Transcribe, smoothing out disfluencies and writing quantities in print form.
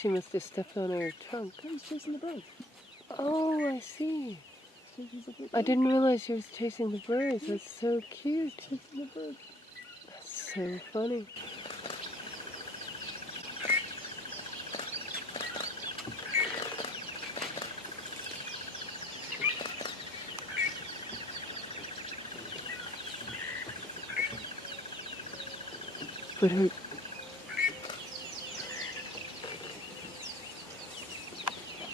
she must have stepped on her trunk. He's chasing the bird. Oh, I see. Chasing the bird. I didn't realize she was chasing the birds. That's so cute. Chasing the bird. That's so funny. But her